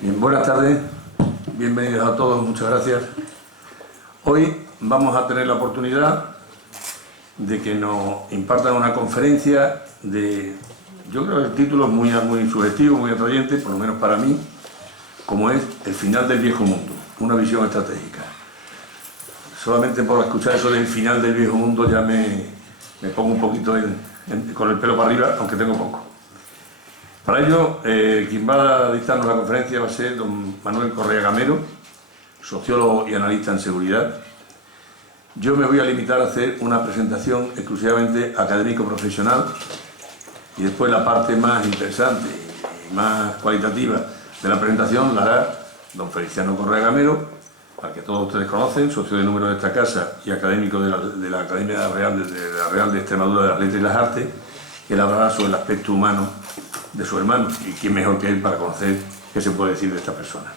Bien, buenas tardes, bienvenidos a todos, muchas gracias. Hoy vamos a tener la oportunidad de que nos impartan una conferencia de, yo creo que el título es muy sugestivo, muy atrayente, por lo menos para mí, como es El final del viejo mundo, una visión estratégica. Solamente por escuchar eso del final del viejo mundo ya me pongo un poquito con el pelo para arriba, aunque tengo poco. Para ello, quien va a dictarnos la conferencia va a ser don Manuel Correa Gamero, sociólogo y analista en seguridad. Yo me voy a limitar a hacer una presentación exclusivamente académico-profesional y después la parte más interesante y más cualitativa de la presentación la hará don Feliciano Correa Gamero, al que todos ustedes conocen, socio de número de esta casa y académico de la Academia Real de Extremadura de las Letras y las Artes, que él hablará sobre el aspecto humano de su hermano, y quién mejor que él para conocer qué se puede decir de esta persona.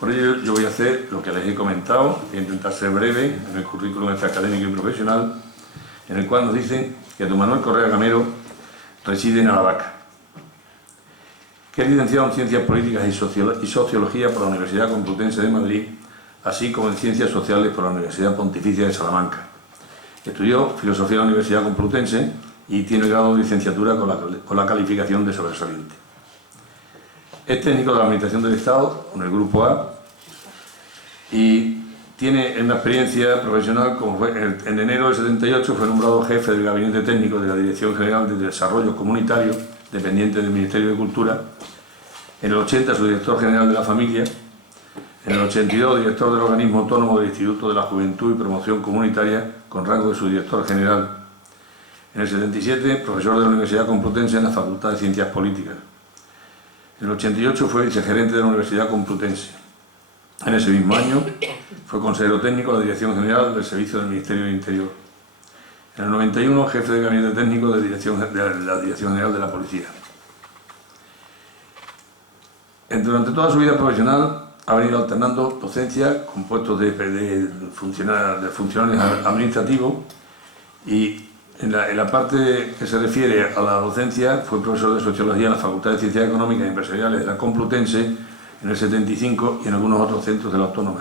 Por ello yo voy a hacer lo que les he comentado, voy a intentar ser breve en el currículum académico y profesional, en el cual nos dicen que don Manuel Correa Gamero reside en Aravaca, que es licenciado en Ciencias Políticas y Sociología por la Universidad Complutense de Madrid, así como en Ciencias Sociales por la Universidad Pontificia de Salamanca. Estudió Filosofía en la Universidad Complutense y tiene el grado de licenciatura con la calificación de sobresaliente. Es técnico de la Administración del Estado con el Grupo A y tiene una experiencia profesional, como fue en enero del 78 fue nombrado jefe del Gabinete Técnico de la Dirección General de Desarrollo Comunitario, dependiente del Ministerio de Cultura. En el 80 su director general de la Familia. En el 82 director del Organismo Autónomo del Instituto de la Juventud y Promoción Comunitaria con rango de subdirector general. En el 77 profesor de la Universidad Complutense en la Facultad de Ciencias Políticas. En el 88 fue vicegerente de la Universidad Complutense. En ese mismo año fue consejero técnico de la Dirección General del Servicio del Ministerio del Interior. En el 91 jefe de Gabinete Técnico de la Dirección General de la Policía. Durante toda su vida profesional ha venido alternando docencia con puestos de funcionarios administrativos y en la parte que se refiere a la docencia fue profesor de Sociología en la Facultad de Ciencias Económicas y Empresariales de la Complutense en el 75 y en algunos otros centros de la Autónoma.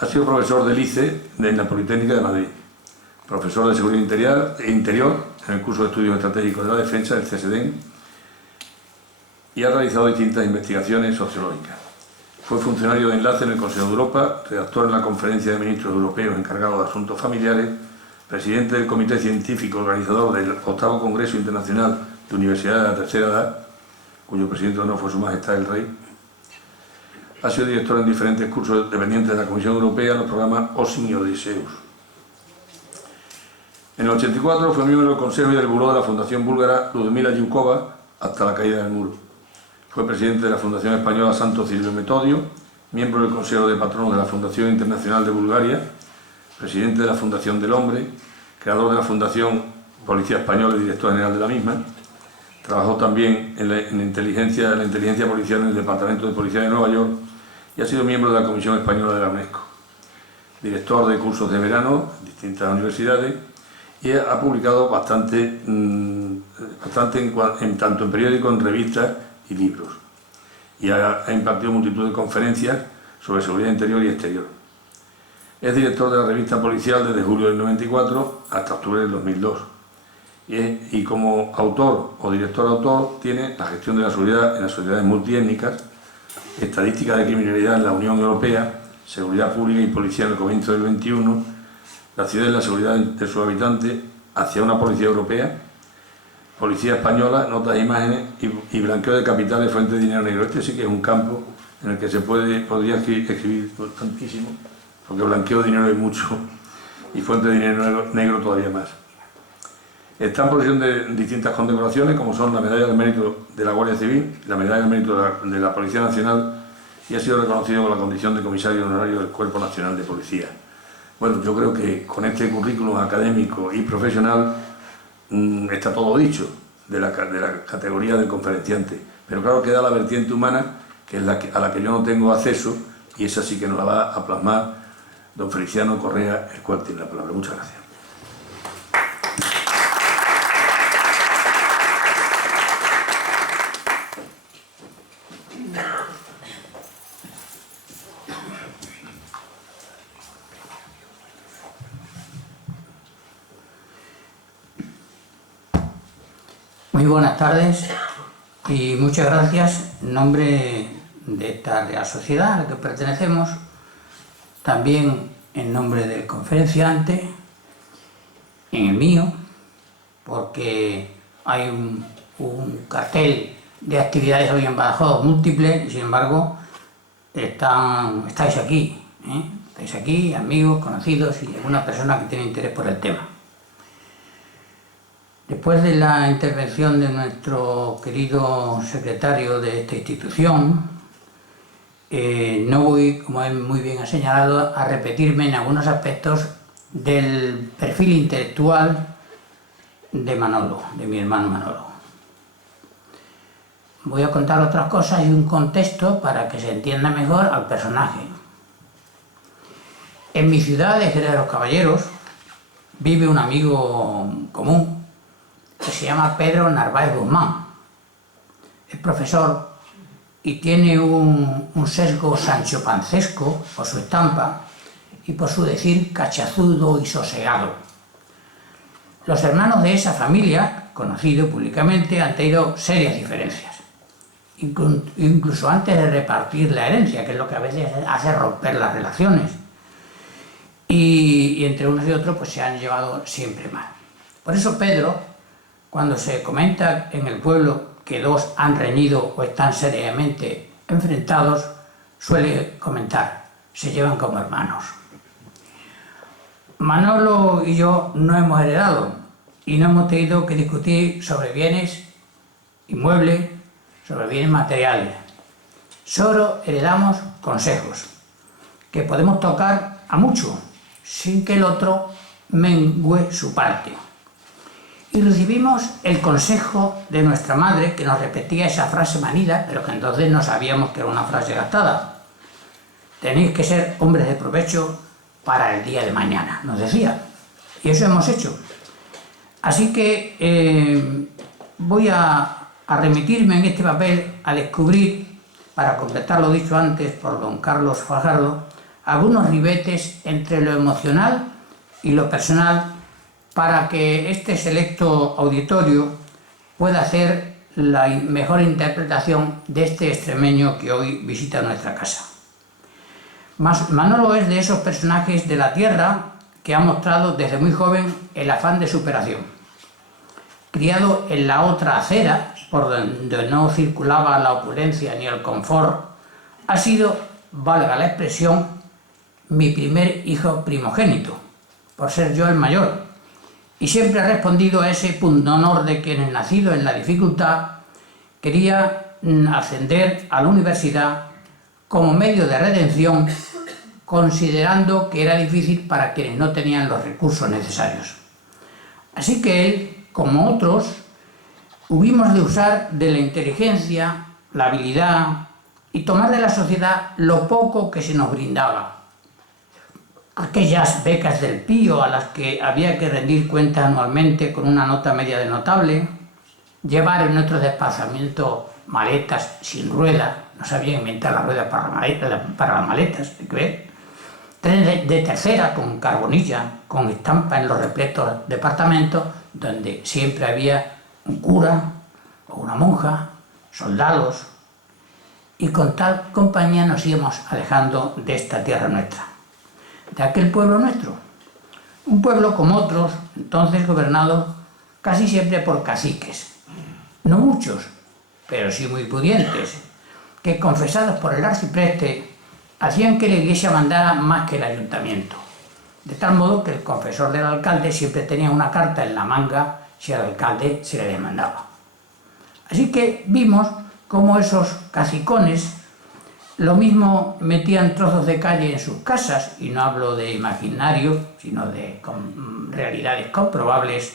Ha sido profesor del ICE en la Politécnica de Madrid, profesor de Seguridad Interior en el curso de Estudios Estratégicos de la Defensa, el CSDEN, y ha realizado distintas investigaciones sociológicas. Fue funcionario de enlace en el Consejo de Europa, redactor en la Conferencia de Ministros Europeos encargado de Asuntos Familiares, presidente del Comité Científico organizador del 8º Congreso Internacional de Universidades de la Tercera Edad, cuyo presidente de honor fue Su Majestad el Rey. Ha sido director en diferentes cursos dependientes de la Comisión Europea en los programas OSIN y Odysseus. En el 84 fue miembro del Consejo y del Buró de la Fundación Búlgara Ludmila Yukova hasta la caída del muro. Fue presidente de la Fundación Española Santo Cirilo y Metodio, miembro del Consejo de Patronos de la Fundación Internacional de Bulgaria, presidente de la Fundación del Hombre, creador de la Fundación Policía Española y director general de la misma. Trabajó también en la inteligencia policial en el Departamento de Policía de Nueva York y ha sido miembro de la Comisión Española de la UNESCO. Director de cursos de verano en distintas universidades y ha publicado bastante tanto en periódicos, en revistas y libros. Y ha impartido multitud de conferencias sobre seguridad interior y exterior. Es director de la revista policial desde julio del 94 hasta octubre del 2002. Y como autor o director-autor tiene La gestión de la seguridad en las sociedades multiétnicas, Estadística de criminalidad en la Unión Europea, Seguridad pública y policía en el comienzo del XXI, La ciudad y la seguridad de sus habitantes hacia una policía europea, Policía española, notas e imágenes y blanqueo de capitales, fuente de dinero negro. Este sí que es un campo en el que podría escribir tantísimo, porque blanqueo de dinero hay mucho y fuente de dinero negro todavía más. Está en posesión de distintas condecoraciones, como son la Medalla del Mérito de la Guardia Civil, la Medalla del Mérito de la Policía Nacional, y ha sido reconocido con la condición de comisario honorario del Cuerpo Nacional de Policía. Bueno, yo creo que con este currículum académico y profesional está todo dicho de la categoría del conferenciante, pero claro, queda la vertiente humana, que es a la que yo no tengo acceso, y esa sí que nos la va a plasmar don Feliciano Correa, el cual tiene la palabra. Muchas gracias. Muy buenas tardes y muchas gracias en nombre de esta Real Sociedad a la que pertenecemos, también en nombre del conferenciante, en el mío, porque hay un cartel de actividades hoy en Badajoz múltiples y sin embargo estáis aquí, estáis aquí, amigos, conocidos y alguna persona que tiene interés por el tema. Después de la intervención de nuestro querido secretario de esta institución, no voy, como él muy bien ha señalado, a repetirme en algunos aspectos del perfil intelectual de Manolo, de mi hermano Manolo. Voy a contar otras cosas y un contexto para que se entienda mejor al personaje. En mi ciudad de Jerez de los Caballeros vive un amigo común que se llama Pedro Narváez Guzmán. Es profesor y tiene un sesgo sanchopancesco por su estampa y por su decir cachazudo y sosegado. Los hermanos de esa familia, conocido públicamente, han tenido serias diferencias, incluso antes de repartir la herencia, que es lo que a veces hace romper las relaciones. Y entre unos y otros pues se han llevado siempre mal. Por eso Pedro, cuando se comenta en el pueblo que dos han reñido o están seriamente enfrentados, suele comentar, se llevan como hermanos. Manolo y yo no hemos heredado y no hemos tenido que discutir sobre bienes inmuebles, sobre bienes materiales. Solo heredamos consejos, que podemos tocar a mucho, sin que el otro mengüe su parte. Y recibimos el consejo de nuestra madre, que nos repetía esa frase manida, pero que entonces no sabíamos que era una frase gastada. Tenéis que ser hombres de provecho para el día de mañana, nos decía. Y eso hemos hecho. Así que voy a remitirme en este papel a descubrir, para completar lo dicho antes por don Carlos Fajardo, algunos ribetes entre lo emocional y lo personal para que este selecto auditorio pueda hacer la mejor interpretación de este extremeño que hoy visita nuestra casa. Manolo es de esos personajes de la tierra que ha mostrado desde muy joven el afán de superación. Criado en la otra acera, por donde no circulaba la opulencia ni el confort, ha sido, valga la expresión, mi primer hijo primogénito, por ser yo el mayor, y siempre ha respondido a ese pundonor de quien, nacido en la dificultad, quería ascender a la universidad como medio de redención, considerando que era difícil para quienes no tenían los recursos necesarios. Así que él, como otros, hubimos de usar de la inteligencia, la habilidad y tomar de la sociedad lo poco que se nos brindaba. Aquellas becas del Pío a las que había que rendir cuentas anualmente con una nota media de notable, llevar en nuestros desplazamientos maletas sin ruedas, no sabía inventar las ruedas para las maletas, hay que ver, trenes de tercera con carbonilla, con estampa en los repletos departamentos, donde siempre había un cura o una monja, soldados, y con tal compañía nos íbamos alejando de esta tierra nuestra, de aquel pueblo nuestro, un pueblo como otros, entonces gobernado casi siempre por caciques, no muchos, pero sí muy pudientes, que confesados por el arcipreste hacían que la iglesia mandara más que el ayuntamiento, de tal modo que el confesor del alcalde siempre tenía una carta en la manga si al alcalde se le demandaba. Así que vimos cómo esos cacicones lo mismo metían trozos de calle en sus casas, y no hablo de imaginario, sino de realidades comprobables,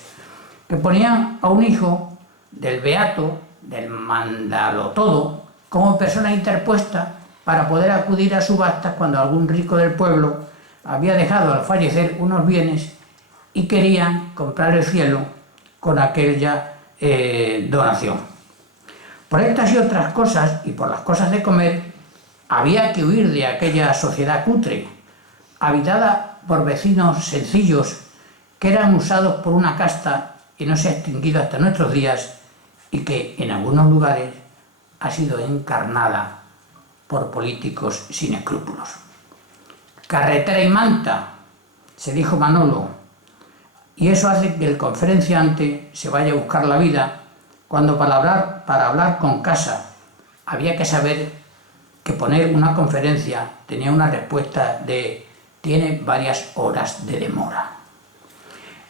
que ponían a un hijo del beato, del mandalotodo, como persona interpuesta para poder acudir a subastas cuando algún rico del pueblo había dejado al fallecer unos bienes y querían comprar el cielo con aquella donación. Por estas y otras cosas, y por las cosas de comer, había que huir de aquella sociedad cutre, habitada por vecinos sencillos que eran usados por una casta y no se ha extinguido hasta nuestros días, y que en algunos lugares ha sido encarnada por políticos sin escrúpulos. Carretera y manta, se dijo Manolo, y eso hace que el conferenciante se vaya a buscar la vida cuando para hablar con casa había que saber que poner una conferencia tenía una respuesta de tiene varias horas de demora.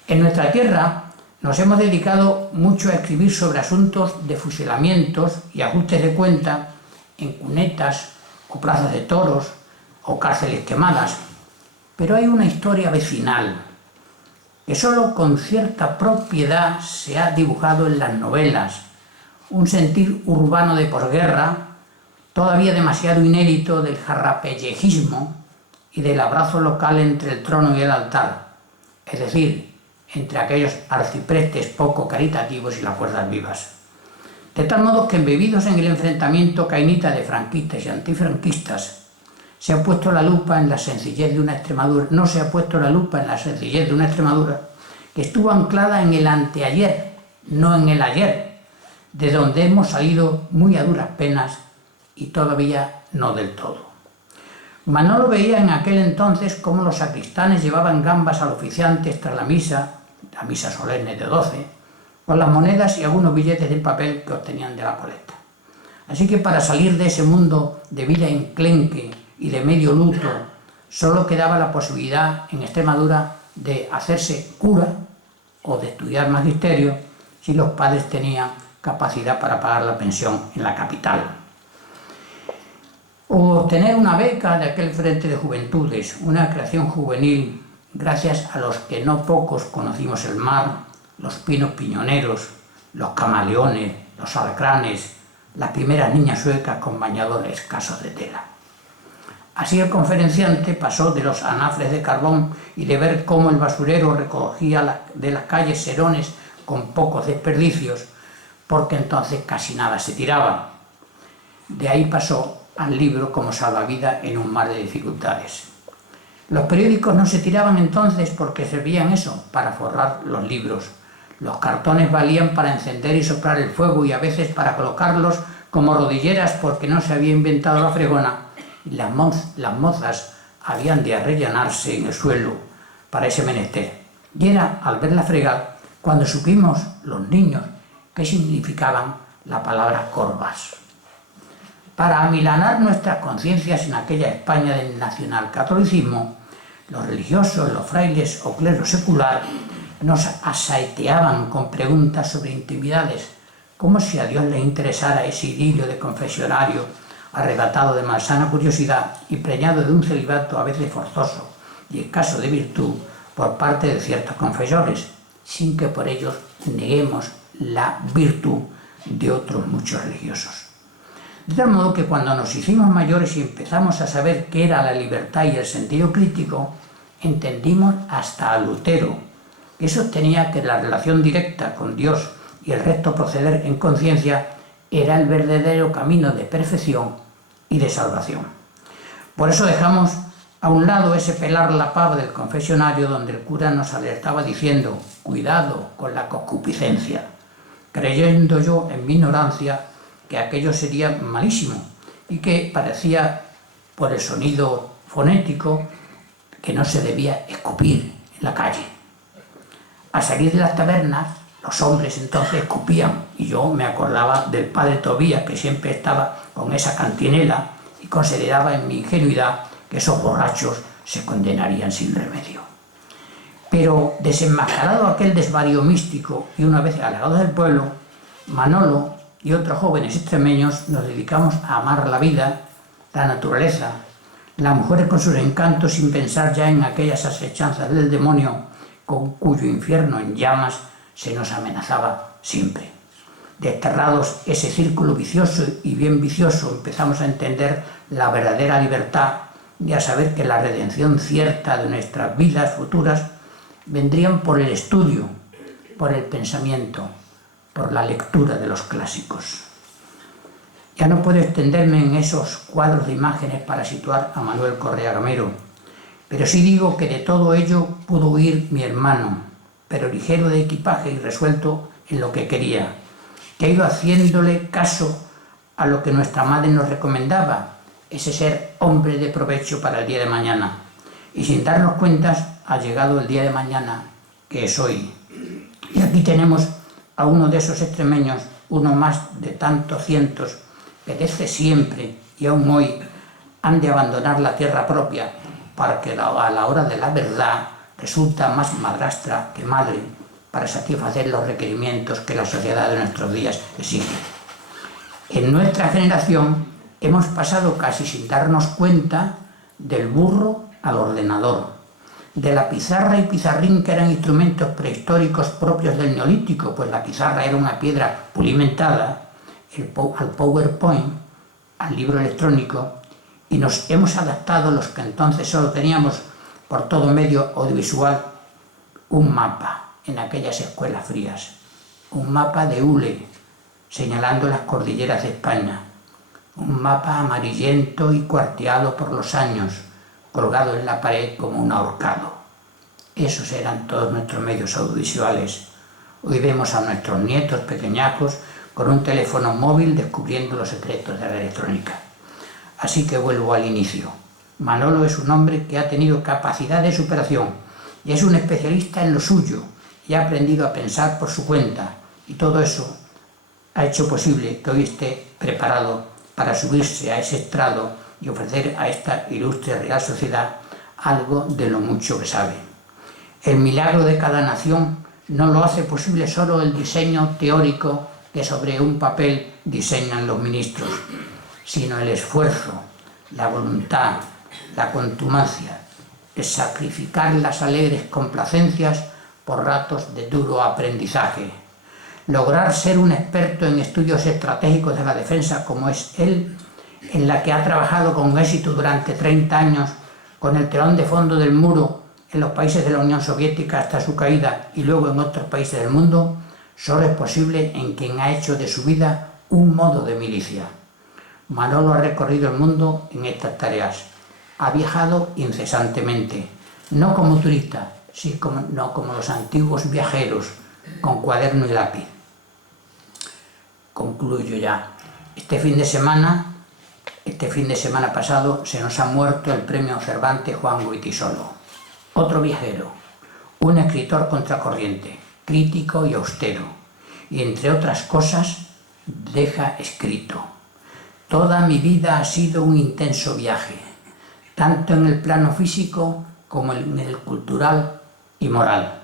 En nuestra tierra nos hemos dedicado mucho a escribir sobre asuntos de fusilamientos y ajustes de cuenta en cunetas o plazas de toros o cárceles quemadas, pero hay una historia vecinal que solo con cierta propiedad se ha dibujado en las novelas, un sentir urbano de posguerra, todavía demasiado inédito del jarrapellejismo y del abrazo local entre el trono y el altar, es decir, entre aquellos arciprestes poco caritativos y las fuerzas vivas. De tal modo que embebidos en el enfrentamiento cainita de franquistas y antifranquistas, se ha puesto la lupa en la sencillez de una Extremadura, no se ha puesto la lupa en la sencillez de una Extremadura que estuvo anclada en el anteayer, no en el ayer, de donde hemos salido muy a duras penas y todavía no del todo. Manolo veía en aquel entonces cómo los sacristanes llevaban gambas al oficiante tras la misa solemne de 12, con las monedas y algunos billetes de papel que obtenían de la colecta. Así que para salir de ese mundo de vida enclenque y de medio luto, solo quedaba la posibilidad en Extremadura de hacerse cura o de estudiar magisterio si los padres tenían capacidad para pagar la pensión en la capital. O obtener una beca de aquel Frente de Juventudes, una creación juvenil gracias a los que no pocos conocimos el mar, los pinos piñoneros, los camaleones, los alacranes, las primeras niñas suecas con bañadores escasos de tela. Así el conferenciante pasó de los anafres de carbón y de ver cómo el basurero recogía de las calles serones con pocos desperdicios, porque entonces casi nada se tiraba. De ahí pasó al libro como salvavidas en un mar de dificultades. Los periódicos no se tiraban entonces porque servían eso, para forrar los libros. Los cartones valían para encender y soplar el fuego y a veces para colocarlos como rodilleras porque no se había inventado la fregona y las mozas habían de arrellanarse en el suelo para ese menester. Y era al verla fregar cuando supimos los niños qué significaban la palabra corvas. Para amilanar nuestras conciencias en aquella España del nacionalcatolicismo, los religiosos, los frailes o clero secular nos asaeteaban con preguntas sobre intimidades, como si a Dios le interesara ese idilio de confesionario arrebatado de malsana curiosidad y preñado de un celibato a veces forzoso y escaso de virtud por parte de ciertos confesores, sin que por ellos neguemos la virtud de otros muchos religiosos. De tal modo que cuando nos hicimos mayores y empezamos a saber qué era la libertad y el sentido crítico, entendimos hasta a Lutero, que sostenía que la relación directa con Dios y el recto proceder en conciencia era el verdadero camino de perfección y de salvación. Por eso dejamos a un lado ese pelar la pava del confesionario donde el cura nos alertaba diciendo «cuidado con la concupiscencia», creyendo yo en mi ignorancia que aquello sería malísimo y que parecía, por el sonido fonético, que no se debía escupir en la calle. Al salir de las tabernas, los hombres entonces escupían y yo me acordaba del padre Tobías, que siempre estaba con esa cantinela y consideraba en mi ingenuidad que esos borrachos se condenarían sin remedio. Pero desenmascarado aquel desvarío místico y una vez alejados del pueblo, Manolo y otros jóvenes extremeños nos dedicamos a amar la vida, la naturaleza, las mujeres con sus encantos sin pensar ya en aquellas asechanzas del demonio con cuyo infierno en llamas se nos amenazaba siempre. Desterrados ese círculo vicioso y bien vicioso, empezamos a entender la verdadera libertad y a saber que la redención cierta de nuestras vidas futuras vendrían por el estudio, por el pensamiento, por la lectura de los clásicos. Ya no puedo extenderme en esos cuadros de imágenes para situar a Manuel Correa Gamero, pero sí digo que de todo ello pudo huir mi hermano, pero ligero de equipaje y resuelto en lo que quería, que ha ido haciéndole caso a lo que nuestra madre nos recomendaba, ese ser hombre de provecho para el día de mañana. Y sin darnos cuenta ha llegado el día de mañana, que es hoy. Y aquí tenemos a uno de esos extremeños, uno más de tantos cientos, que desde siempre y aún hoy han de abandonar la tierra propia, porque a la hora de la verdad resulta más madrastra que madre para satisfacer los requerimientos que la sociedad de nuestros días exige. En nuestra generación hemos pasado casi sin darnos cuenta del burro al ordenador, de la pizarra y pizarrín, que eran instrumentos prehistóricos propios del Neolítico, pues la pizarra era una piedra pulimentada, al PowerPoint, al libro electrónico, y nos hemos adaptado, los que entonces solo teníamos por todo medio audiovisual un mapa en aquellas escuelas frías, un mapa de hule señalando las cordilleras de España, un mapa amarillento y cuarteado por los años, colgado en la pared como un ahorcado. Esos eran todos nuestros medios audiovisuales. Hoy vemos a nuestros nietos pequeñacos con un teléfono móvil descubriendo los secretos de la electrónica. Así que vuelvo al inicio. Manolo es un hombre que ha tenido capacidad de superación y es un especialista en lo suyo y ha aprendido a pensar por su cuenta, y todo eso ha hecho posible que hoy esté preparado para subirse a ese estrado y ofrecer a esta ilustre Real Sociedad algo de lo mucho que sabe. El milagro de cada nación no lo hace posible solo el diseño teórico que sobre un papel diseñan los ministros, sino el esfuerzo, la voluntad, la contumacia, el sacrificar las alegres complacencias por ratos de duro aprendizaje, lograr ser un experto en estudios estratégicos de la defensa como es él, en la que ha trabajado con éxito durante 30 años con el telón de fondo del muro en los países de la Unión Soviética hasta su caída y luego en otros países del mundo, solo es posible en quien ha hecho de su vida un modo de milicia. Manolo ha recorrido el mundo en estas tareas. Ha viajado incesantemente, no como turista, sino como los antiguos viajeros, con cuaderno y lápiz. Concluyo ya. Este fin de semana pasado se nos ha muerto el premio Cervantes Juan Goytisolo. Otro viajero, un escritor contracorriente, crítico y austero, y entre otras cosas deja escrito: toda mi vida ha sido un intenso viaje, tanto en el plano físico como en el cultural y moral,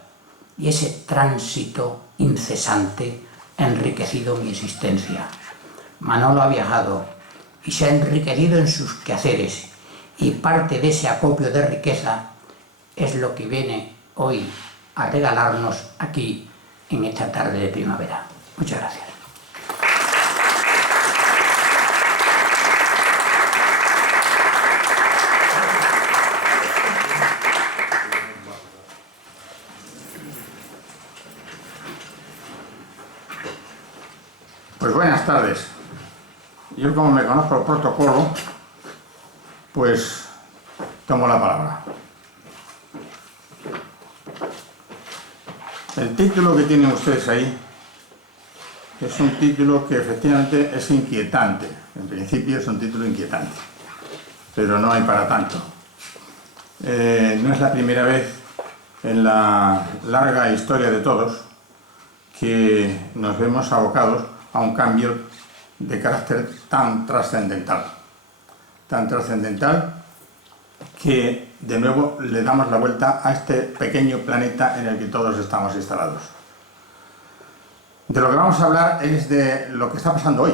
y ese tránsito incesante ha enriquecido mi existencia. Manolo ha viajado y se ha enriquecido en sus quehaceres, y parte de ese acopio de riqueza es lo que viene hoy a regalarnos aquí en esta tarde de primavera. Muchas gracias. Pues buenas tardes. Yo, como me conozco el protocolo, pues tomo la palabra. El título que tienen ustedes ahí es un título que efectivamente es inquietante. En principio es un título inquietante, pero no hay para tanto. No es la primera vez en la larga historia de todos que nos vemos abocados a un cambio de carácter tan trascendental que de nuevo le damos la vuelta a este pequeño planeta en el que todos estamos instalados. De lo que vamos a hablar es de lo que está pasando hoy,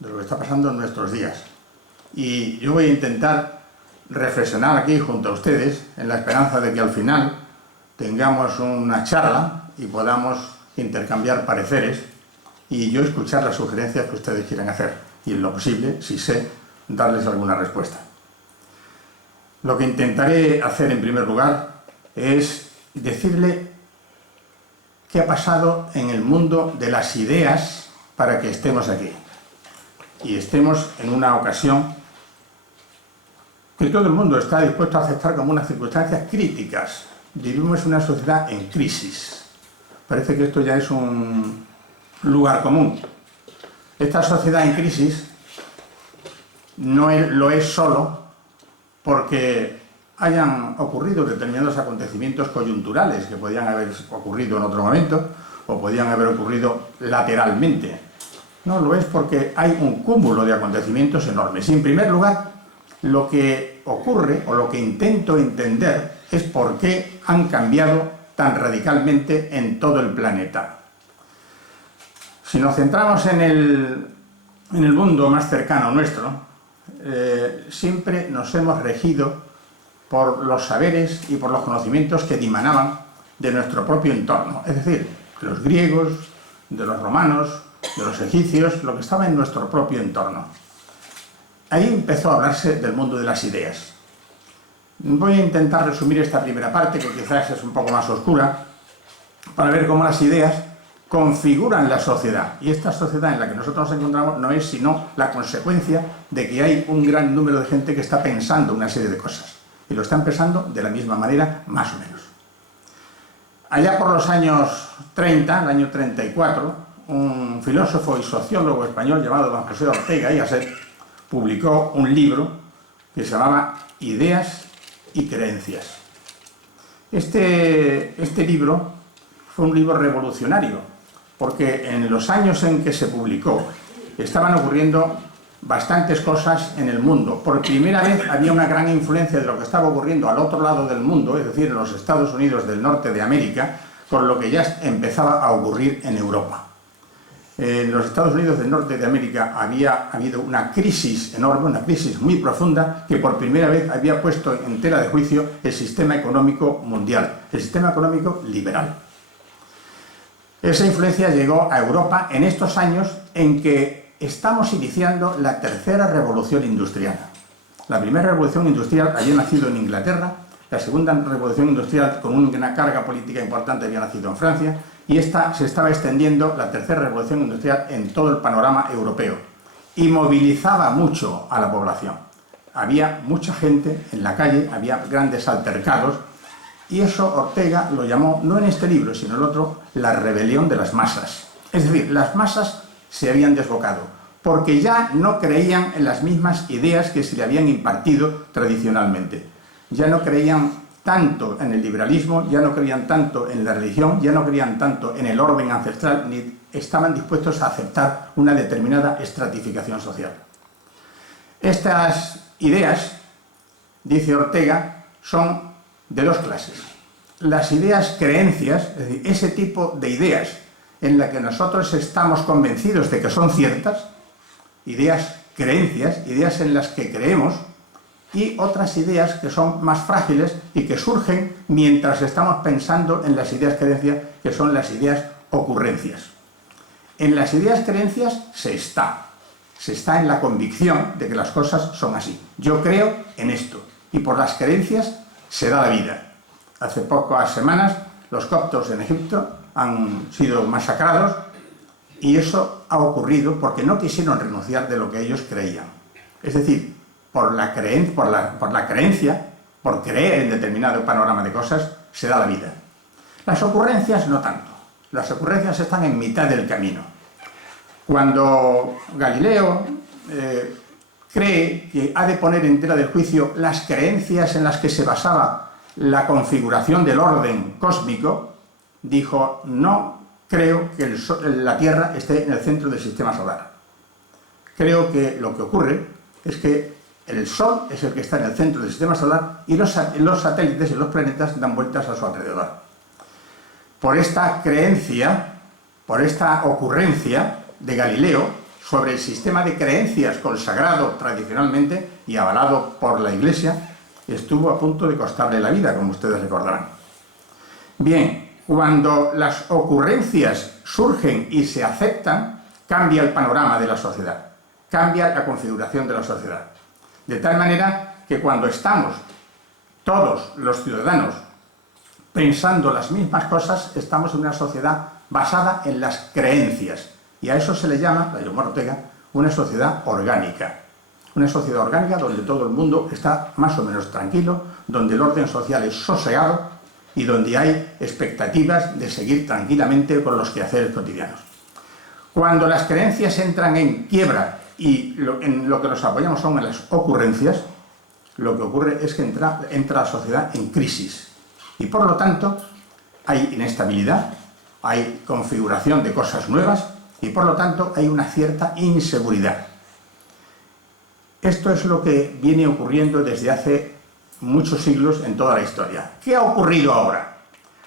de lo que está pasando en nuestros días. Y yo voy a intentar reflexionar aquí junto a ustedes en la esperanza de que al final tengamos una charla y podamos intercambiar pareceres y yo escuchar las sugerencias que ustedes quieran hacer y en lo posible, si sé, darles alguna respuesta. Lo que intentaré hacer en primer lugar es decirle qué ha pasado en el mundo de las ideas para que estemos aquí y estemos en una ocasión que todo el mundo está dispuesto a aceptar como unas circunstancias críticas. Vivimos una sociedad en crisis. Parece que esto ya es un lugar común, Esta sociedad en crisis no lo es solo porque hayan ocurrido determinados acontecimientos coyunturales que podían haber ocurrido en otro momento o podían haber ocurrido lateralmente. No, lo es porque hay un cúmulo de acontecimientos enormes. Y en primer lugar, lo que ocurre o lo que intento entender es por qué han cambiado tan radicalmente en todo el planeta. Si nos centramos en el mundo más cercano nuestro, siempre nos hemos regido por los saberes y por los conocimientos que dimanaban de nuestro propio entorno, es decir, de los griegos, de los romanos, de los egipcios, lo que estaba en nuestro propio entorno. Ahí empezó a hablarse del mundo de las ideas. Voy a intentar resumir esta primera parte, que quizás es un poco más oscura, para ver cómo las ideas configuran la sociedad. Y esta sociedad en la que nosotros nos encontramos no es sino la consecuencia de que hay un gran número de gente que está pensando una serie de cosas. Y lo están pensando de la misma manera, más o menos. Allá por los años 30, el año 34, un filósofo y sociólogo español llamado don José Ortega y Gasset publicó un libro que se llamaba Ideas y Creencias. Este libro fue un libro revolucionario, porque en los años en que se publicó estaban ocurriendo bastantes cosas en el mundo. Por primera vez había una gran influencia de lo que estaba ocurriendo al otro lado del mundo, es decir, en los Estados Unidos del norte de América, con lo que ya empezaba a ocurrir en Europa. En los Estados Unidos del norte de América había habido una crisis enorme, una crisis muy profunda, que por primera vez había puesto en tela de juicio el sistema económico mundial, el sistema económico liberal. Esa influencia llegó a Europa en estos años en que estamos iniciando la tercera revolución industrial. La primera revolución industrial había nacido en Inglaterra, la segunda revolución industrial con una carga política importante había nacido en Francia, y esta se estaba extendiendo, la tercera revolución industrial, en todo el panorama europeo. Y movilizaba mucho a la población. Había mucha gente en la calle, había grandes altercados, y eso Ortega lo llamó, no en este libro, sino en el otro, la rebelión de las masas. Es decir, las masas se habían desbocado, porque ya no creían en las mismas ideas que se le habían impartido tradicionalmente. Ya no creían tanto en el liberalismo, ya no creían tanto en la religión, ya no creían tanto en el orden ancestral, ni estaban dispuestos a aceptar una determinada estratificación social. Estas ideas, dice Ortega, son de dos clases. Las ideas creencias, es decir, ese tipo de ideas en las que nosotros estamos convencidos de que son ciertas, ideas creencias, ideas en las que creemos, y otras ideas que son más frágiles y que surgen mientras estamos pensando en las ideas creencias, que son las ideas ocurrencias. En las ideas creencias se está en la convicción de que las cosas son así. Yo creo en esto, y por las creencias se da la vida. Hace pocas semanas los coptos en Egipto han sido masacrados, y eso ha ocurrido porque no quisieron renunciar de lo que ellos creían. Es decir, por la creencia, por creer en determinado panorama de cosas, se da la vida. Las ocurrencias no tanto. Las ocurrencias están en mitad del camino. Cuando Galileo cree que ha de poner en tela de juicio las creencias en las que se basaba la configuración del orden cósmico, dijo: no creo que la Tierra esté en el centro del sistema solar. Creo que lo que ocurre es que el Sol es el que está en el centro del sistema solar y los satélites y los planetas dan vueltas a su alrededor. Por esta creencia, por esta ocurrencia de Galileo sobre el sistema de creencias consagrado tradicionalmente y avalado por la Iglesia, estuvo a punto de costarle la vida, como ustedes recordarán. Bien, cuando las ocurrencias surgen y se aceptan, cambia el panorama de la sociedad, cambia la configuración de la sociedad. De tal manera que cuando estamos todos los ciudadanos pensando las mismas cosas, estamos en una sociedad basada en las creencias. Y a eso se le llama, la llamó Ortega, una sociedad orgánica. Una sociedad orgánica donde todo el mundo está más o menos tranquilo, donde el orden social es sosegado y donde hay expectativas de seguir tranquilamente con los quehaceres cotidianos. Cuando las creencias entran en quiebra y en lo que nos apoyamos son en las ocurrencias, lo que ocurre es que entra la sociedad en crisis. Y por lo tanto, hay inestabilidad, hay configuración de cosas nuevas y por lo tanto hay una cierta inseguridad. Esto es lo que viene ocurriendo desde hace muchos siglos en toda la historia. ¿Qué ha ocurrido ahora?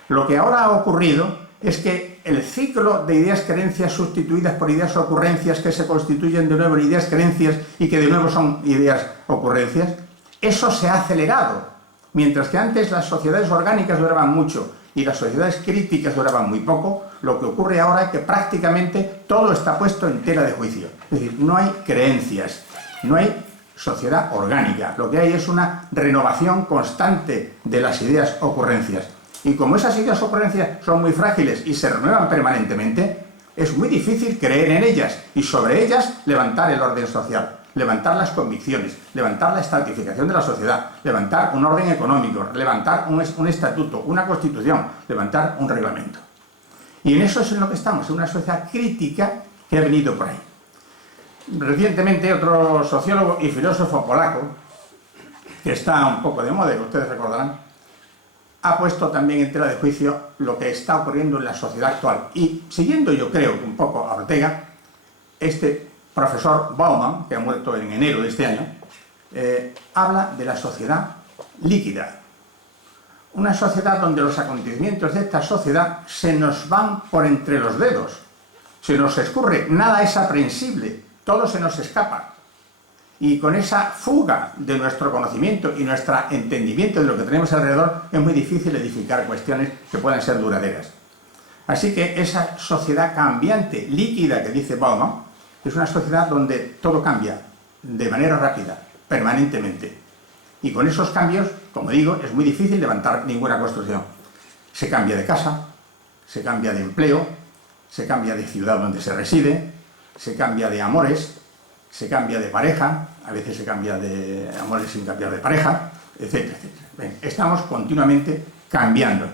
Lo que ahora ha ocurrido es que el ciclo de ideas-creencias sustituidas por ideas-ocurrencias que se constituyen de nuevo en ideas-creencias y que de nuevo son ideas-ocurrencias, eso se ha acelerado. Mientras que antes las sociedades orgánicas duraban mucho y las sociedades críticas duraban muy poco, lo que ocurre ahora es que prácticamente todo está puesto en tela de juicio. Es decir, no hay creencias, no hay sociedad orgánica. Lo que hay es una renovación constante de las ideas-ocurrencias. Y como esas ideas-ocurrencias son muy frágiles y se renuevan permanentemente, es muy difícil creer en ellas y sobre ellas levantar el orden social, levantar las convicciones, levantar la estratificación de la sociedad, levantar un orden económico, levantar un estatuto, una constitución, levantar un reglamento. Y en eso es en lo que estamos, en una sociedad crítica que ha venido por ahí. Recientemente otro sociólogo y filósofo polaco, que está un poco de moda, que ustedes recordarán, ha puesto también en tela de juicio lo que está ocurriendo en la sociedad actual. Y siguiendo, yo creo, un poco a Ortega, este profesor Bauman, que ha muerto en enero de este año, habla de la sociedad líquida. Una sociedad donde los acontecimientos de esta sociedad se nos van por entre los dedos, se nos escurre, nada es aprehensible, todo se nos escapa. Y con esa fuga de nuestro conocimiento y nuestro entendimiento de lo que tenemos alrededor, es muy difícil edificar cuestiones que puedan ser duraderas. Así que esa sociedad cambiante, líquida, que dice Bauman, es una sociedad donde todo cambia de manera rápida, permanentemente. Y con esos cambios, como digo, es muy difícil levantar ninguna construcción. Se cambia de casa, se cambia de empleo, se cambia de ciudad donde se reside, se cambia de amores, se cambia de pareja, a veces se cambia de amores sin cambiar de pareja, etcétera, etcétera. Bien, estamos continuamente cambiando.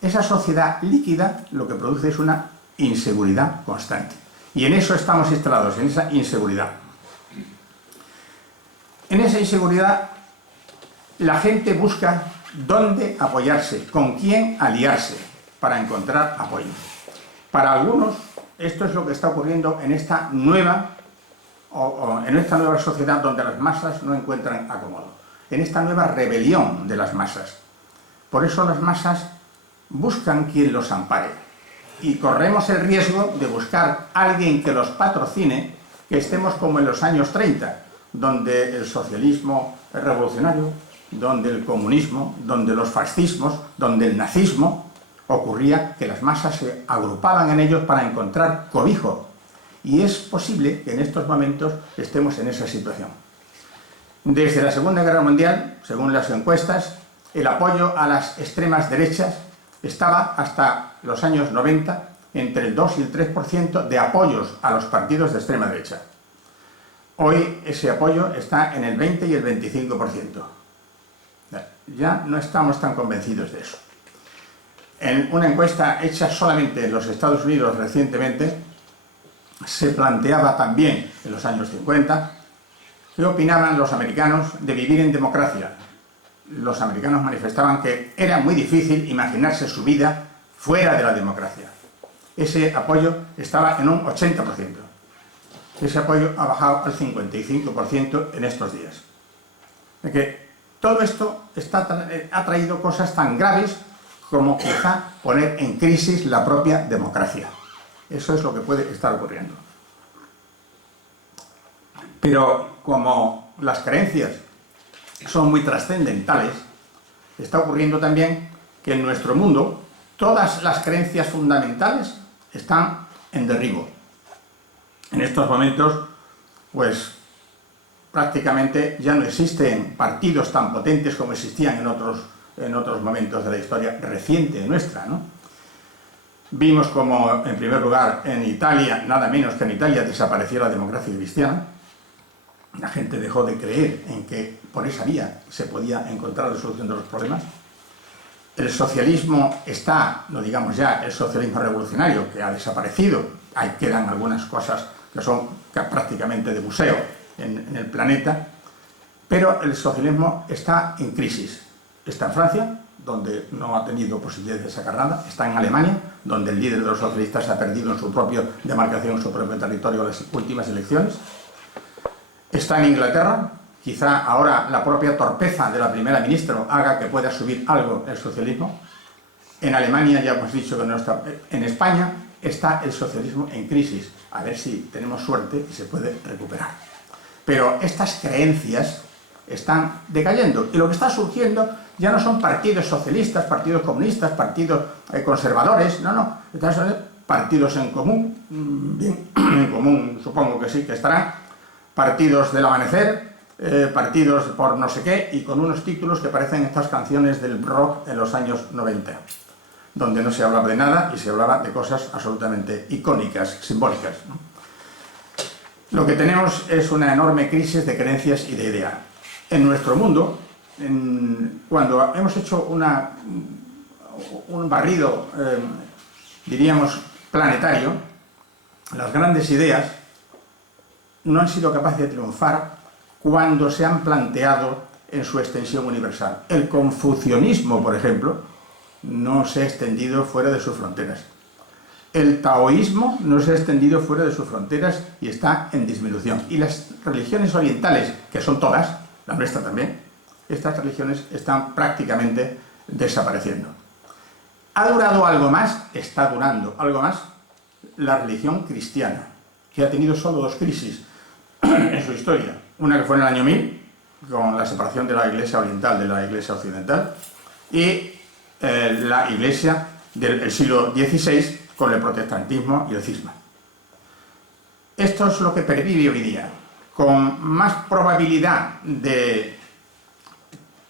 Esa sociedad líquida lo que produce es una inseguridad constante. Y en eso estamos instalados, en esa inseguridad. En esa inseguridad, la gente busca dónde apoyarse, con quién aliarse, para encontrar apoyo. Para algunos, esto es lo que está ocurriendo en esta nueva sociedad donde las masas no encuentran acomodo, en esta nueva rebelión de las masas. Por eso las masas buscan quien los ampare y corremos el riesgo de buscar a alguien que los patrocine, que estemos como en los años 30, donde el socialismo es revolucionario, donde el comunismo, donde los fascismos, donde el nazismo, ocurría que las masas se agrupaban en ellos para encontrar cobijo. Y es posible que en estos momentos estemos en esa situación. Desde la Segunda Guerra Mundial, según las encuestas, el apoyo a las extremas derechas estaba hasta los años 90 entre el 2 y el 3% de apoyos a los partidos de extrema derecha. Hoy ese apoyo está en el 20 y el 25%. Ya no estamos tan convencidos de eso. En una encuesta hecha solamente en los Estados Unidos recientemente, se planteaba también en los años 50 qué opinaban los americanos de vivir en democracia. Los americanos manifestaban que era muy difícil imaginarse su vida fuera de la democracia. Ese apoyo estaba en un 80%. Ese apoyo ha bajado al 55% en estos días. De que todo esto ha traído cosas tan graves como quizá poner en crisis la propia democracia. Eso es lo que puede estar ocurriendo. Pero como las creencias son muy trascendentales, está ocurriendo también que en nuestro mundo todas las creencias fundamentales están en derribo. En estos momentos, pues prácticamente ya no existen partidos tan potentes como existían en otros momentos de la historia reciente nuestra, ¿no? Vimos como, en primer lugar, en Italia, nada menos que en Italia, desapareció la democracia cristiana. La gente dejó de creer en que por esa vía se podía encontrar la solución de los problemas. El socialismo está, no digamos ya el socialismo revolucionario, que ha desaparecido ahí quedan algunas cosas que son prácticamente de museo en el planeta, pero el socialismo está en crisis. Está en Francia, donde no ha tenido posibilidad de sacar nada, está en Alemania, donde el líder de los socialistas ha perdido en su propia demarcación, en su propio territorio, las últimas elecciones. Está en Inglaterra, quizá ahora la propia torpeza de la primera ministra haga que pueda subir algo el socialismo. En Alemania ya hemos dicho que no está. En España está el socialismo en crisis, a ver si tenemos suerte y se puede recuperar. Pero estas creencias están decayendo y lo que está surgiendo ya no son partidos socialistas, partidos comunistas, partidos conservadores, no, están partidos en común, bien, en común supongo que sí que estarán, partidos del amanecer, partidos por no sé qué, y con unos títulos que parecen estas canciones del rock en los años 90, donde no se hablaba de nada y se hablaba de cosas absolutamente icónicas, simbólicas, ¿no? Lo que tenemos es una enorme crisis de creencias y de idea. En nuestro mundo, cuando hemos hecho un barrido, diríamos, planetario, las grandes ideas no han sido capaces de triunfar cuando se han planteado en su extensión universal. El confucianismo, por ejemplo, no se ha extendido fuera de sus fronteras. El taoísmo no se ha extendido fuera de sus fronteras y está en disminución. Y las religiones orientales, que son todas, la nuestra también, estas religiones están prácticamente desapareciendo. ¿Ha durado algo más? Está durando algo más la religión cristiana, que ha tenido solo dos crisis en su historia. Una que fue en el año 1000, con la separación de la Iglesia oriental de la Iglesia occidental, y la Iglesia del siglo XVI, con el protestantismo y el cisma. Esto es lo que pervive hoy día, con más probabilidad de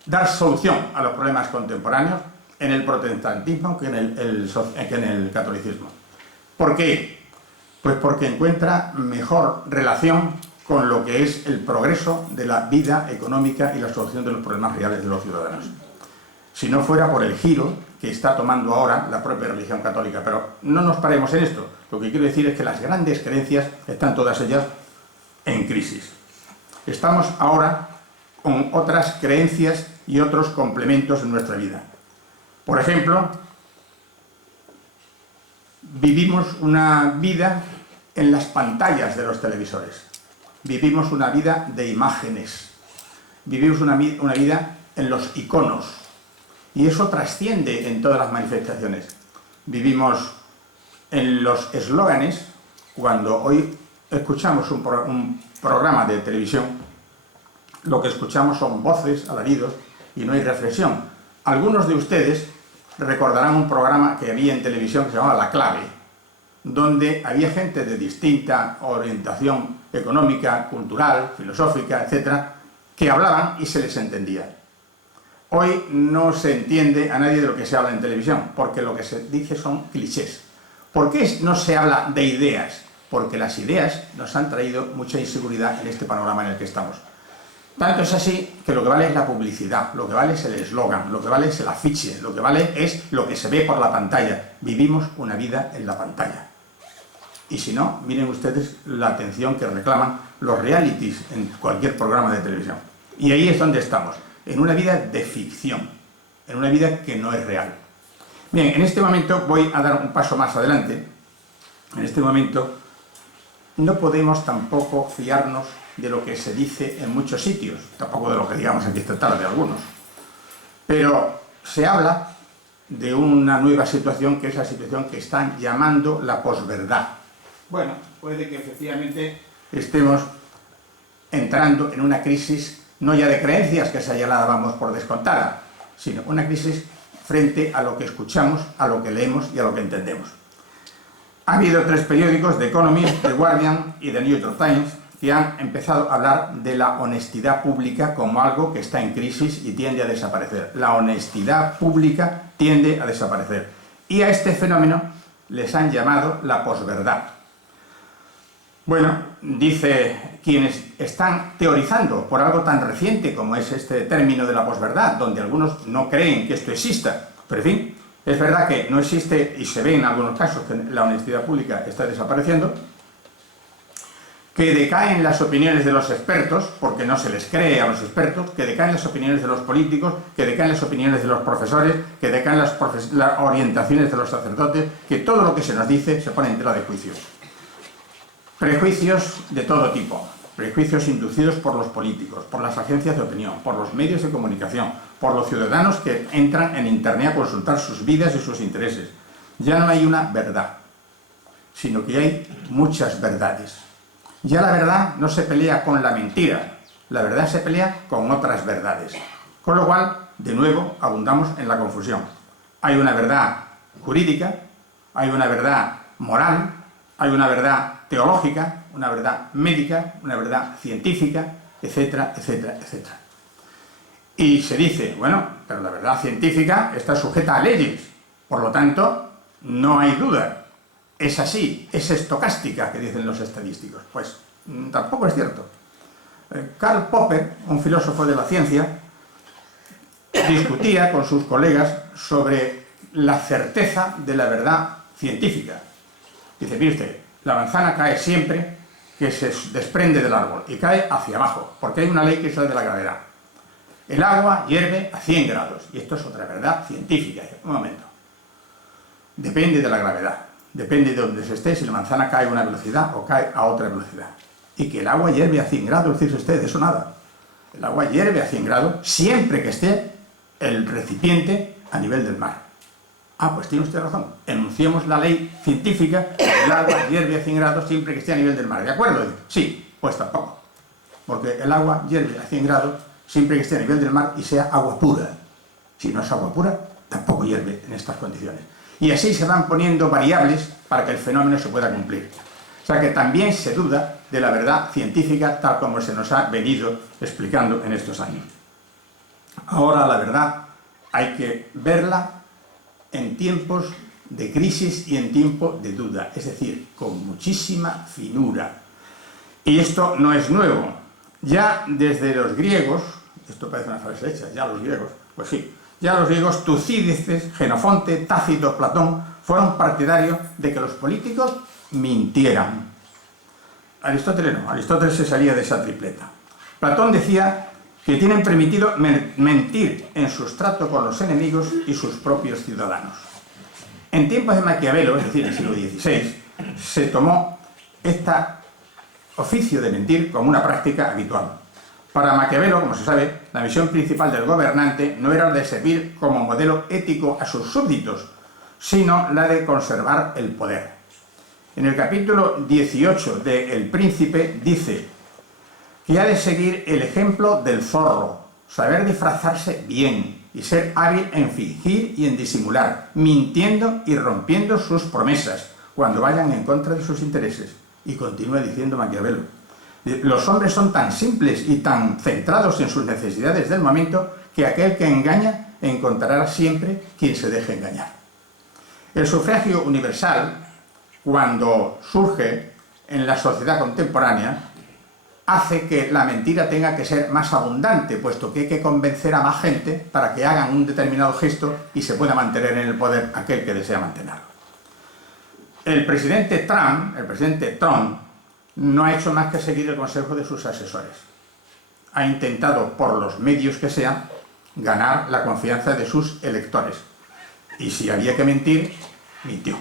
dar solución a los problemas contemporáneos en el protestantismo que en el catolicismo. ¿Por qué? Pues porque encuentra mejor relación con lo que es el progreso de la vida económica y la solución de los problemas reales de los ciudadanos. Si no fuera por el giro que está tomando ahora la propia religión católica. Pero no nos paremos en esto. Lo que quiero decir es que las grandes creencias están todas ellas en crisis. Estamos ahora con otras creencias y otros complementos en nuestra vida. Por ejemplo, vivimos una vida en las pantallas de los televisores. Vivimos una vida de imágenes. Vivimos una vida en los iconos. Y eso trasciende en todas las manifestaciones. Vivimos en los eslóganes. Cuando hoy escuchamos un programa de televisión, lo que escuchamos son voces, alaridos, y no hay reflexión. Algunos de ustedes recordarán un programa que había en televisión que se llamaba La Clave, donde había gente de distinta orientación económica, cultural, filosófica, etc., que hablaban y se les entendía. Hoy no se entiende a nadie de lo que se habla en televisión, porque lo que se dice son clichés. ¿Por qué no se habla de ideas? Porque las ideas nos han traído mucha inseguridad en este panorama en el que estamos. Tanto es así que lo que vale es la publicidad, lo que vale es el eslogan, lo que vale es el afiche, lo que vale es lo que se ve por la pantalla. Vivimos una vida en la pantalla. Y si no, miren ustedes la atención que reclaman los realities en cualquier programa de televisión. Y ahí es donde estamos, en una vida de ficción, en una vida que no es real. Bien, en este momento voy a dar un paso más adelante. En este momento no podemos tampoco fiarnos de lo que se dice en muchos sitios, tampoco de lo que digamos aquí esta tarde algunos. Pero se habla de una nueva situación, que es la situación que están llamando la posverdad. Bueno, puede que efectivamente estemos entrando en una crisis, no ya de creencias, que esa ya la dábamos por descontada, sino una crisis frente a lo que escuchamos, a lo que leemos y a lo que entendemos. Ha habido 3 periódicos, The Economist, The Guardian y The New York Times, que han empezado a hablar de la honestidad pública como algo que está en crisis y tiende a desaparecer. La honestidad pública tiende a desaparecer. Y a este fenómeno les han llamado la posverdad. Bueno, dice quienes están teorizando por algo tan reciente como es este término de la posverdad, donde algunos no creen que esto exista, pero en fin, Es verdad que no existe, y se ve en algunos casos que la honestidad pública está desapareciendo, que decaen las opiniones de los expertos, porque no se les cree a los expertos, que decaen las opiniones de los políticos, que decaen las opiniones de los profesores, que decaen las orientaciones de los sacerdotes, que todo lo que se nos dice se pone en tela de juicio. Prejuicios de todo tipo, prejuicios inducidos por los políticos, por las agencias de opinión, por los medios de comunicación, por los ciudadanos que entran en Internet a consultar sus vidas y sus intereses. Ya no hay una verdad, sino que hay muchas verdades. Ya la verdad no se pelea con la mentira, la verdad se pelea con otras verdades. Con lo cual, de nuevo, abundamos en la confusión. Hay una verdad jurídica, hay una verdad moral, hay una verdad teológica, una verdad médica, una verdad científica, etcétera, etcétera, etcétera. Y se dice, bueno, pero la verdad científica está sujeta a leyes, por lo tanto, no hay duda. Es así, es estocástica, que dicen los estadísticos. Pues tampoco es cierto. Karl Popper, un filósofo de la ciencia, discutía con sus colegas sobre la certeza de la verdad científica. Dice, mire usted, la manzana cae siempre que se desprende del árbol y cae hacia abajo, porque hay una ley que es la de la gravedad. El agua hierve a 100 grados, y esto es otra verdad científica. Un momento. Depende de la gravedad. Depende de donde se esté, si la manzana cae a una velocidad o cae a otra velocidad. Y que el agua hierve a 100 grados, dice usted, eso nada. El agua hierve a 100 grados siempre que esté el recipiente a nivel del mar. Ah, pues tiene usted razón. Enunciemos la ley científica que el agua hierve a 100 grados siempre que esté a nivel del mar. ¿De acuerdo? Sí, pues tampoco. Porque el agua hierve a 100 grados siempre que esté a nivel del mar y sea agua pura. Si no es agua pura, tampoco hierve en estas condiciones. Y así se van poniendo variables para que el fenómeno se pueda cumplir. O sea que también se duda de la verdad científica tal como se nos ha venido explicando en estos años. Ahora la verdad hay que verla en tiempos de crisis y en tiempo de duda, es decir, con muchísima finura. Y esto no es nuevo. Ya desde los griegos, esto parece una frase hecha, ya los griegos, pues sí, ya los griegos, Tucídides, Jenofonte, Tácito, Platón, fueron partidarios de que los políticos mintieran. Aristóteles no, Aristóteles se salía de esa tripleta. Platón decía que tienen permitido mentir en su trato con los enemigos y sus propios ciudadanos. En tiempos de Maquiavelo, es decir, en el siglo XVI, se tomó este oficio de mentir como una práctica habitual. Para Maquiavelo, como se sabe, la misión principal del gobernante no era la de servir como modelo ético a sus súbditos, sino la de conservar el poder. En el capítulo 18 de El Príncipe dice que ha de seguir el ejemplo del zorro, saber disfrazarse bien y ser hábil en fingir y en disimular, mintiendo y rompiendo sus promesas cuando vayan en contra de sus intereses. Y continúa diciendo Maquiavelo: los hombres son tan simples y tan centrados en sus necesidades del momento que aquel que engaña encontrará siempre quien se deje engañar. El sufragio universal, cuando surge en la sociedad contemporánea, hace que la mentira tenga que ser más abundante, puesto que hay que convencer a más gente para que hagan un determinado gesto y se pueda mantener en el poder aquel que desea mantenerlo. El presidente Trump, no ha hecho más que seguir el consejo de sus asesores. Ha intentado, por los medios que sean, ganar la confianza de sus electores. Y si había que mentir, mintió.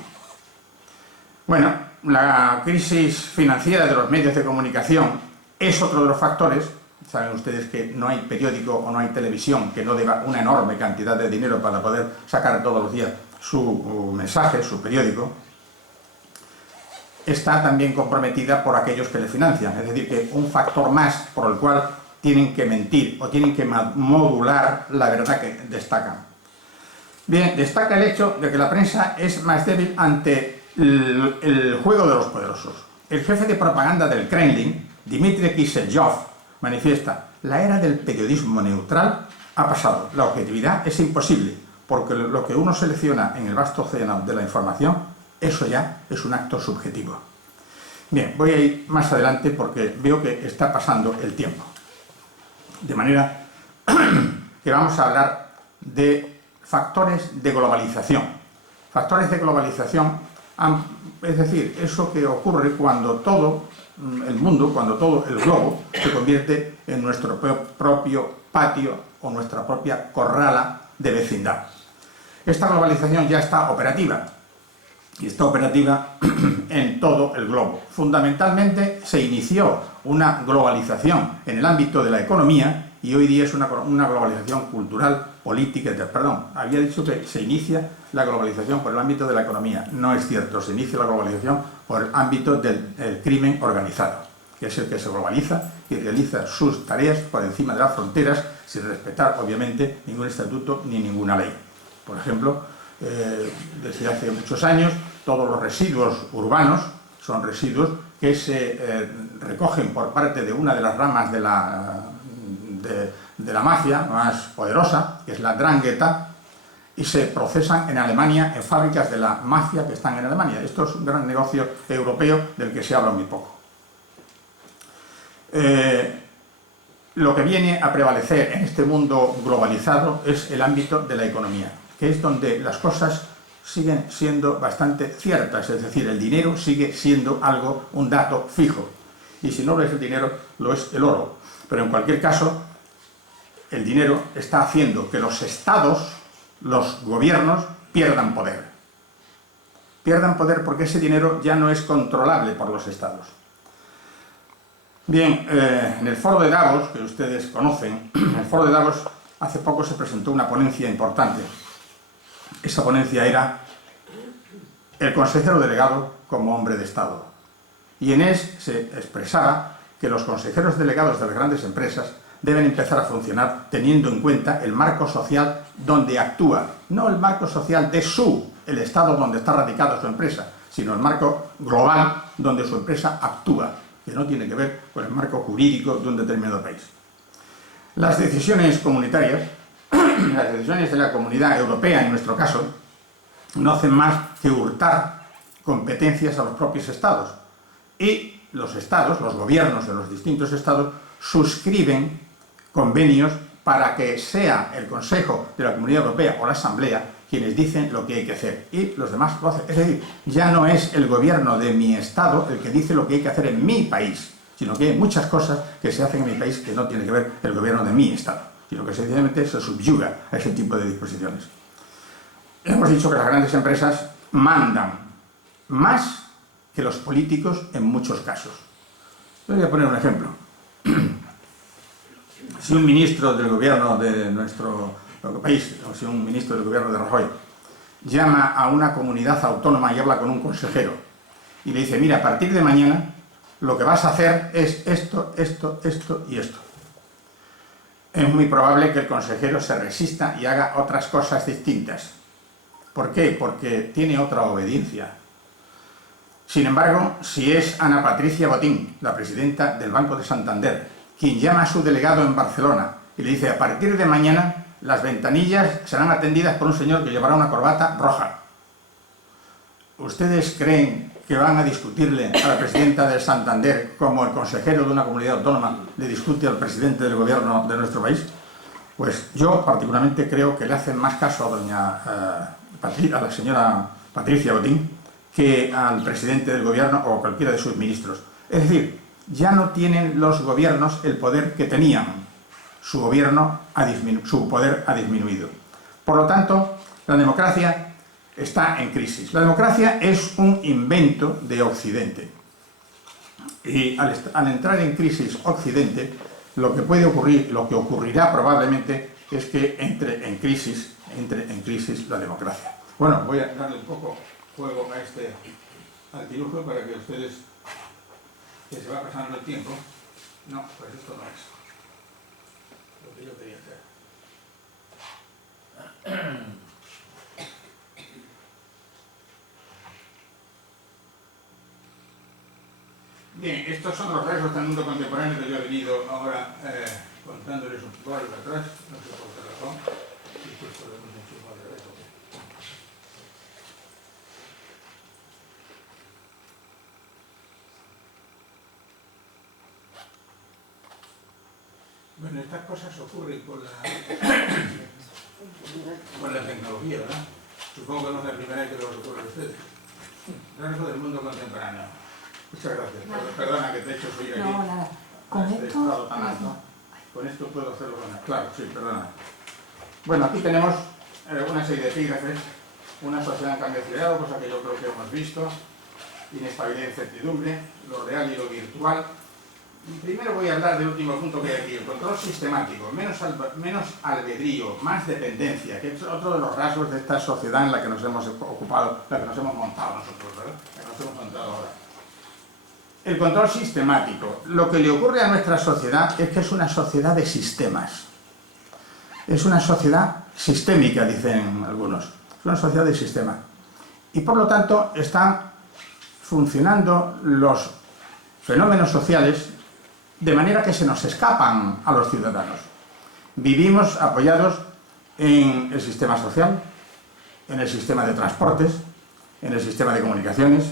Bueno, la crisis financiera de los medios de comunicación es otro de los factores. Saben ustedes que no hay periódico o no hay televisión que no deba una enorme cantidad de dinero para poder sacar todos los días su mensaje, su periódico. Está también comprometida por aquellos que le financian, es decir, que un factor más por el cual tienen que mentir o tienen que modular la verdad que destacan. Bien, destaca el hecho de que la prensa es más débil ante el juego de los poderosos. El jefe de propaganda del Kremlin, Dmitry Kiselyov, manifiesta: la era del periodismo neutral ha pasado, la objetividad es imposible, porque lo que uno selecciona en el vasto océano de la información, eso ya es un acto subjetivo. Bien, voy a ir más adelante porque veo que está pasando el tiempo. De manera que vamos a hablar de factores de globalización. Factores de globalización, es decir, eso que ocurre cuando todo el mundo, cuando todo el globo se convierte en nuestro propio patio o nuestra propia corrala de vecindad. Esta globalización ya está operativa, y está operativa en todo el globo. Fundamentalmente se inició una globalización en el ámbito de la economía y hoy día es una globalización cultural, política, perdón, había dicho que se inicia la globalización por el ámbito de la economía. No es cierto, se inicia la globalización por el ámbito del crimen organizado, que es el que se globaliza y realiza sus tareas por encima de las fronteras sin respetar, obviamente, ningún estatuto ni ninguna ley. Por ejemplo, desde hace muchos años, todos los residuos urbanos son residuos que se recogen por parte de una de las ramas de la mafia más poderosa, que es la 'Ndrangheta, y se procesan en Alemania, en fábricas de la mafia que están en Alemania. Esto es un gran negocio europeo del que se habla muy poco. Lo que viene a prevalecer en este mundo globalizado es el ámbito de la economía, que es donde las cosas siguen siendo bastante ciertas, es decir, el dinero sigue siendo algo, un dato fijo, y si no lo es el dinero, lo es el oro. Pero en cualquier caso, el dinero está haciendo que los estados, los gobiernos, pierdan poder. Pierdan poder porque ese dinero ya no es controlable por los estados. Bien, en el foro de Davos, que ustedes conocen, en el foro de Davos hace poco se presentó una ponencia importante. Esa ponencia era el consejero delegado como hombre de Estado. Y en él se expresaba que los consejeros delegados de las grandes empresas deben empezar a funcionar teniendo en cuenta el marco social donde actúa, no el marco social de el Estado donde está radicada su empresa, sino el marco global donde su empresa actúa, que no tiene que ver con el marco jurídico de un determinado país. Las decisiones comunitarias, las decisiones de la Comunidad Europea en nuestro caso, no hacen más que hurtar competencias a los propios estados. Y los estados, los gobiernos de los distintos estados, suscriben convenios para que sea el Consejo de la Comunidad Europea o la Asamblea quienes dicen lo que hay que hacer y los demás lo hacen. Es decir, ya no es el gobierno de mi estado el que dice lo que hay que hacer en mi país, sino que hay muchas cosas que se hacen en mi país que no tiene que ver el gobierno de mi estado, sino que sencillamente se subyuga a ese tipo de disposiciones. Hemos dicho que las grandes empresas mandan más que los políticos en muchos casos. Les voy a poner un ejemplo. Si un ministro del gobierno de nuestro país, o si un ministro del gobierno de Rajoy, llama a una comunidad autónoma y habla con un consejero y le dice, mira, a partir de mañana lo que vas a hacer es esto, esto, esto y esto. Es muy probable que el consejero se resista y haga otras cosas distintas. ¿Por qué? Porque tiene otra obediencia. Sin embargo, si es Ana Patricia Botín, la presidenta del Banco de Santander, quien llama a su delegado en Barcelona y le dice, a partir de mañana las ventanillas serán atendidas por un señor que llevará una corbata roja. ¿Ustedes creen que van a discutirle a la presidenta del Santander como el consejero de una comunidad autónoma le discute al presidente del gobierno de nuestro país? Pues yo particularmente creo que le hacen más caso a la señora Patricia Botín que al presidente del gobierno o cualquiera de sus ministros. Es decir, ya no tienen los gobiernos el poder que tenían. Su poder ha disminuido. Por lo tanto, la democracia está en crisis. La democracia es un invento de Occidente. Y al entrar en crisis Occidente, lo que puede ocurrir, lo que ocurrirá probablemente, es que entre en crisis la democracia. Bueno, voy a darle un poco juego a este artilugio para que ustedes, que se va pasando el tiempo, no, pues esto no es lo que yo quería hacer. Bien, estos son los rasgos del mundo contemporáneo que yo he venido ahora contándoles un poco algo atrás, no sé por qué razón, y esto lo hemos enchufado de reto. Bueno, estas cosas ocurren con la con la tecnología, ¿verdad? Supongo que no es la primera vez que lo ocurre a ustedes. Rasgo del mundo contemporáneo. Muchas gracias. Perdona que te he hecho subir aquí. No, nada. Con esto... Estado tan alto. Con esto puedo hacerlo con... Claro, sí, perdona. Bueno, aquí tenemos una serie de epígrafes. Una sociedad en cambio acelerado, cosa que yo creo que hemos visto. Inestabilidad e incertidumbre, lo real y lo virtual. Y primero voy a hablar del último punto que hay aquí, el control sistemático, menos albedrío, más dependencia, que es otro de los rasgos de esta sociedad en la que nos hemos ocupado, la que nos hemos montado nosotros, ¿verdad? La que nos hemos montado ahora. El control sistemático. Lo que le ocurre a nuestra sociedad es que es una sociedad de sistemas. Es una sociedad sistémica, dicen algunos. Es una sociedad de sistemas. Y por lo tanto están funcionando los fenómenos sociales de manera que se nos escapan a los ciudadanos. Vivimos apoyados en el sistema social, en el sistema de transportes, en el sistema de comunicaciones,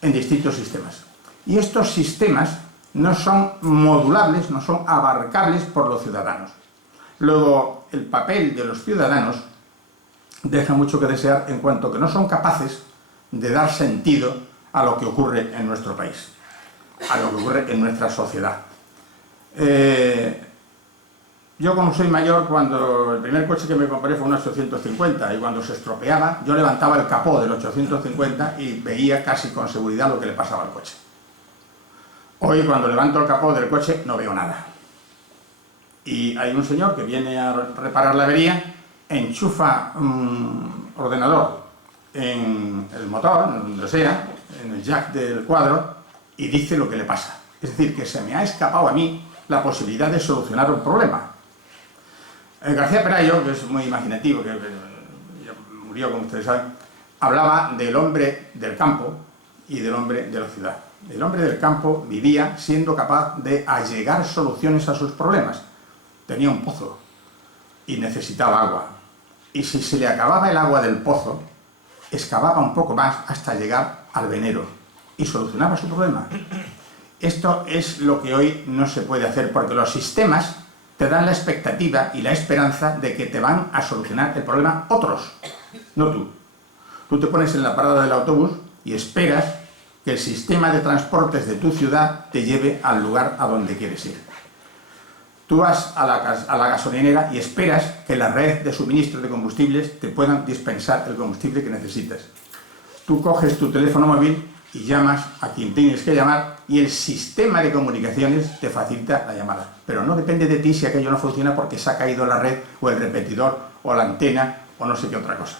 en distintos sistemas. Y estos sistemas no son modulables, no son abarcables por los ciudadanos. Luego, el papel de los ciudadanos deja mucho que desear en cuanto que no son capaces de dar sentido a lo que ocurre en nuestro país, a lo que ocurre en nuestra sociedad. Yo, como soy mayor, cuando el primer coche que me compré fue un 850 y cuando se estropeaba yo levantaba el capó del 850 y veía casi con seguridad lo que le pasaba al coche. Hoy, cuando levanto el capó del coche, no veo nada. Y hay un señor que viene a reparar la avería, enchufa un ordenador en el motor, donde sea, en el jack del cuadro, y dice lo que le pasa. Es decir, que se me ha escapado a mí la posibilidad de solucionar un problema. García Pelayo, que es muy imaginativo, que murió, como ustedes saben, hablaba del hombre del campo y del hombre de la ciudad. El hombre del campo vivía siendo capaz de allegar soluciones a sus problemas. Tenía un pozo y necesitaba agua. Y si se le acababa el agua del pozo, excavaba un poco más hasta llegar al venero y solucionaba su problema. Esto es lo que hoy no se puede hacer porque los sistemas te dan la expectativa y la esperanza de que te van a solucionar el problema otros, no tú. Tú te pones en la parada del autobús y esperas que el sistema de transportes de tu ciudad te lleve al lugar a donde quieres ir. Tú vas a la gasolinera y esperas que la red de suministro de combustibles te puedan dispensar el combustible que necesitas. Tú coges tu teléfono móvil y llamas a quien tienes que llamar y el sistema de comunicaciones te facilita la llamada. Pero no depende de ti si aquello no funciona porque se ha caído la red o el repetidor o la antena o no sé qué otra cosa.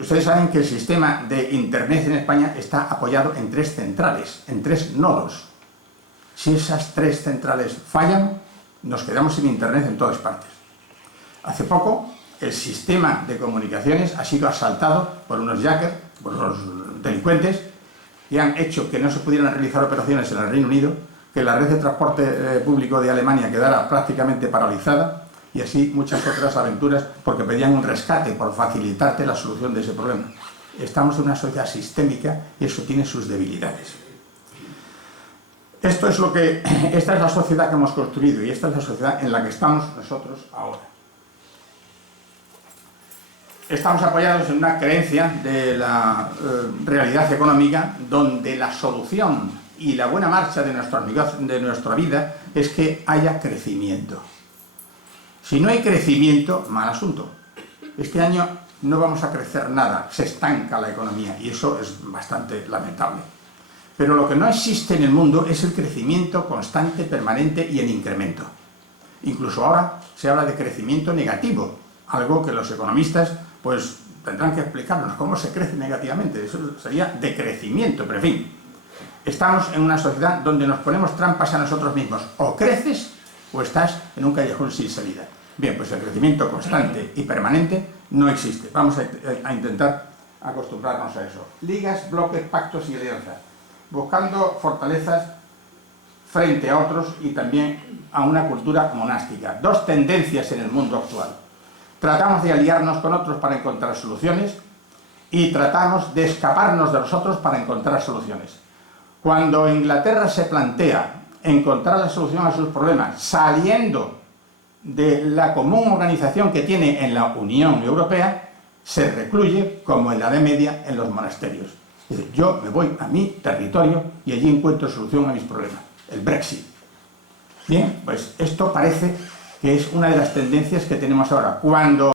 Ustedes saben que el sistema de Internet en España está apoyado en 3 centrales, en 3 nodos. Si esas 3 centrales fallan, nos quedamos sin Internet en todas partes. Hace poco, el sistema de comunicaciones ha sido asaltado por unos hackers, por unos delincuentes, que han hecho que no se pudieran realizar operaciones en el Reino Unido, que la red de transporte público de Alemania quedara prácticamente paralizada, y así muchas otras aventuras, porque pedían un rescate por facilitarte la solución de ese problema. Estamos en una sociedad sistémica y eso tiene sus debilidades. Esta es la sociedad que hemos construido y esta es la sociedad en la que estamos nosotros ahora. Estamos apoyados en una creencia de la realidad económica donde la solución y la buena marcha de nuestra vida es que haya crecimiento. Si no hay crecimiento, mal asunto. Este año no vamos a crecer nada, se estanca la economía y eso es bastante lamentable. Pero lo que no existe en el mundo es el crecimiento constante, permanente y en incremento. Incluso ahora se habla de crecimiento negativo, algo que los economistas pues tendrán que explicarnos cómo se crece negativamente. Eso sería decrecimiento, pero en fin. Estamos en una sociedad donde nos ponemos trampas a nosotros mismos. O creces o estás en un callejón sin salida. Bien, pues el crecimiento constante y permanente no existe. Vamos a intentar acostumbrarnos a eso. Ligas, bloques, pactos y alianzas. Buscando fortalezas frente a otros y también a una cultura monástica. 2 tendencias en el mundo actual. Tratamos de aliarnos con otros para encontrar soluciones y tratamos de escaparnos de los otros para encontrar soluciones. Cuando Inglaterra se plantea encontrar la solución a sus problemas saliendo de la común organización que tiene en la Unión Europea se recluye, como en la Edad Media, en los monasterios. Es decir, yo me voy a mi territorio y allí encuentro solución a mis problemas. El Brexit. Bien, pues esto parece que es una de las tendencias que tenemos ahora. Cuando